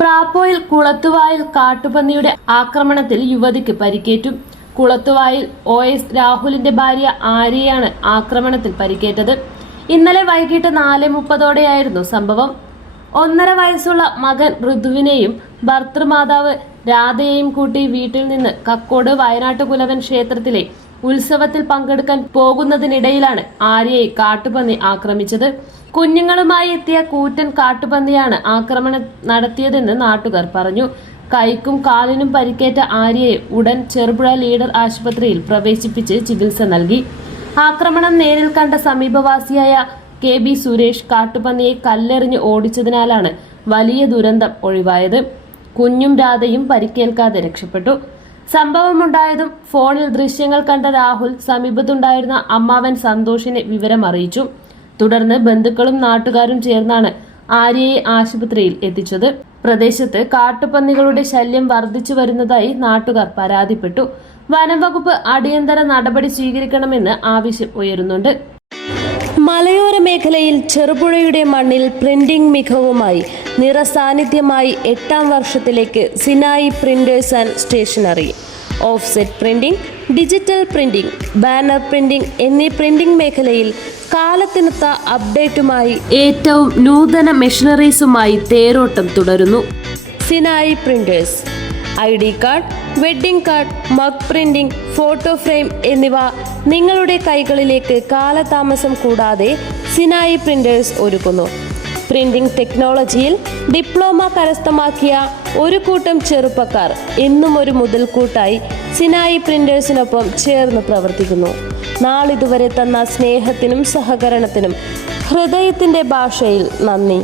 പ്രാപ്പോയിൽ കുളത്തുവായിൽ കാട്ടുപന്നിയുടെ ആക്രമണത്തിൽ യുവതിക്ക് പരിക്കേറ്റു. കുളത്തുവായിൽ OS രാഹുലിന്റെ ഭാര്യ ആര്യയാണ് ആക്രമണത്തിൽ പരിക്കേറ്റത്. ഇന്നലെ വൈകിട്ട് 4:30ഓടെയായിരുന്നു സംഭവം. 1.5 വയസ്സുള്ള മകൻ ഋതുവിനെയും ഭർത്തൃമാതാവ് രാധയെയും കൂട്ടി വീട്ടിൽ നിന്ന് കക്കോട് വയനാട്ടുകുലവൻ ക്ഷേത്രത്തിലെ ഉത്സവത്തിൽ പങ്കെടുക്കാൻ പോകുന്നതിനിടയിലാണ് ആര്യയെ കാട്ടുപന്നി ആക്രമിച്ചത്. കുഞ്ഞുങ്ങളുമായി എത്തിയ കൂറ്റൻ കാട്ടുപന്നിയാണ് ആക്രമണം നടത്തിയതെന്ന് നാട്ടുകാർ പറഞ്ഞു. കൈക്കും കാലിനും പരിക്കേറ്റ ആര്യയെ ഉടൻ ചെറുപുഴ ലീഡർ ആശുപത്രിയിൽ പ്രവേശിപ്പിച്ച് ചികിത്സ നൽകി. ആക്രമണം നേരിൽ കണ്ട സമീപവാസിയായ KB സുരേഷ് കാട്ടുപന്നിയെ കല്ലെറിഞ്ഞ് ഓടിച്ചതിനാലാണ് വലിയ ദുരന്തം ഒഴിവായത്. കുഞ്ഞും രാധയും പരിക്കേൽക്കാതെ രക്ഷപ്പെട്ടു. സംഭവമുണ്ടായതും ഫോണിൽ ദൃശ്യങ്ങൾ കണ്ട രാഹുൽ സമീപത്തുണ്ടായിരുന്ന അമ്മാവൻ സന്തോഷിനെ വിവരം അറിയിച്ചു. തുടർന്ന് ബന്ധുക്കളും നാട്ടുകാരും ചേർന്നാണ് ആര്യയെ ആശുപത്രിയിൽ എത്തിച്ചത്. പ്രദേശത്ത് കാട്ടുപന്നികളുടെ ശല്യം വർദ്ധിച്ചു വരുന്നതായി നാട്ടുകാർ പരാതിപ്പെട്ടു. വനംവകുപ്പ് അടിയന്തര നടപടി സ്വീകരിക്കണമെന്ന് ആവശ്യം ഉയരുന്നുണ്ട്. മലയോര മേഖലയിൽ ചെറുപുഴയുടെ മണ്ണിൽ പ്രിന്റിംഗ് മികവുമായി നിറസാന്നിധ്യമായി 8ാം വർഷത്തിലേക്ക് Sinai printers and stationery. Offset printing, digital printing, banner printing എന്നീ പ്രിന്റിംഗ് മേഖലയിൽ കാലത്തിനൊത്ത അപ്ഡേറ്റുമായി ഏറ്റവും നൂതന മെഷീനറീസുമായി തേരോട്ടം തുടരുന്നു. Sinai printers ID card, wedding card, mug printing, photo frame എന്നിവ നിങ്ങളുടെ കൈകളിലേക്ക് കാലതാമസം കൂടാതെ സിനായി പ്രിന്റേഴ്സ് ഒരുക്കുന്നു. പ്രിന്റിംഗ് ടെക്നോളജിയിൽ ഡിപ്ലോമ കരസ്ഥമാക്കിയ ഒരു കൂട്ടം ചെറുപ്പക്കാർ എന്നും ഒരു മുതൽക്കൂട്ടായി സിനായി പ്രിന്റേഴ്സിനൊപ്പം ചേർന്ന് പ്രവർത്തിക്കുന്നു. നാളിതുവരെ തന്ന സ്നേഹത്തിനും സഹകരണത്തിനും ഹൃദയത്തിന്റെ ഭാഷയിൽ നന്ദി.